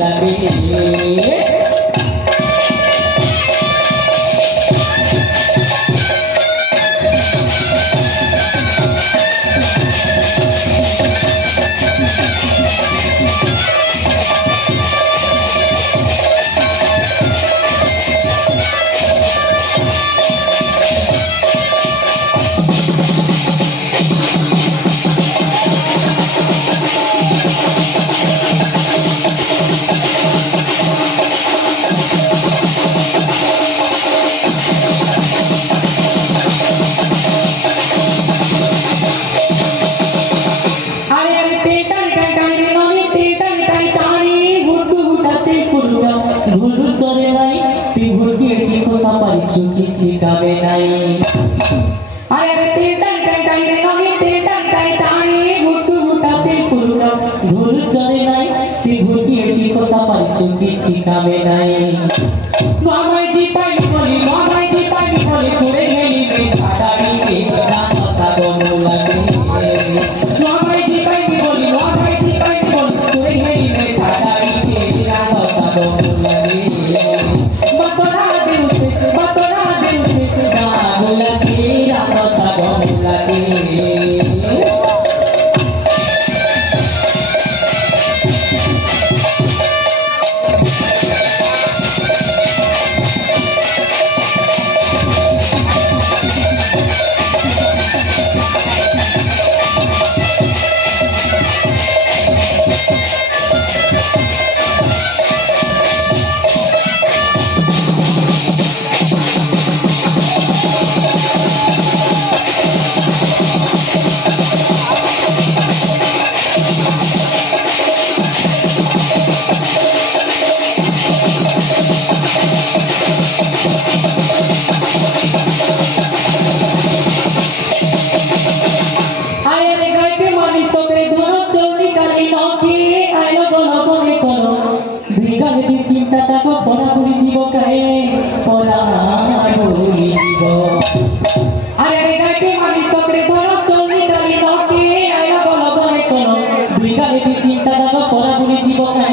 লাগে চিকাবে নাই আরে তেটাই টাই নমি তেটাই টাই গুটু গুটাতে পুরো ঘুর চলে নাই তুই ঘুরকি এটি কোসা পাইছো কি চিকাবে নাই নমাই দিপাই বলি করে গেলি রে ছাড়াই কে না কথা বলো লাগে নমাই দিপাই বলি করে গেলি রে ছাড়াই কে না কথা বলো লাগে বাতরা দিউতে গান লাগে রাতা বলো লাগে চিন্তা থাকো পড়া করি জীব কাহে পড়া করি জীব আরে গাইতে মানি সকলে ধরো চলি ডালি নকে আইলা বল বলে কোন দুই গালে চিন্তা থাকো পড়া করি জীব কাহে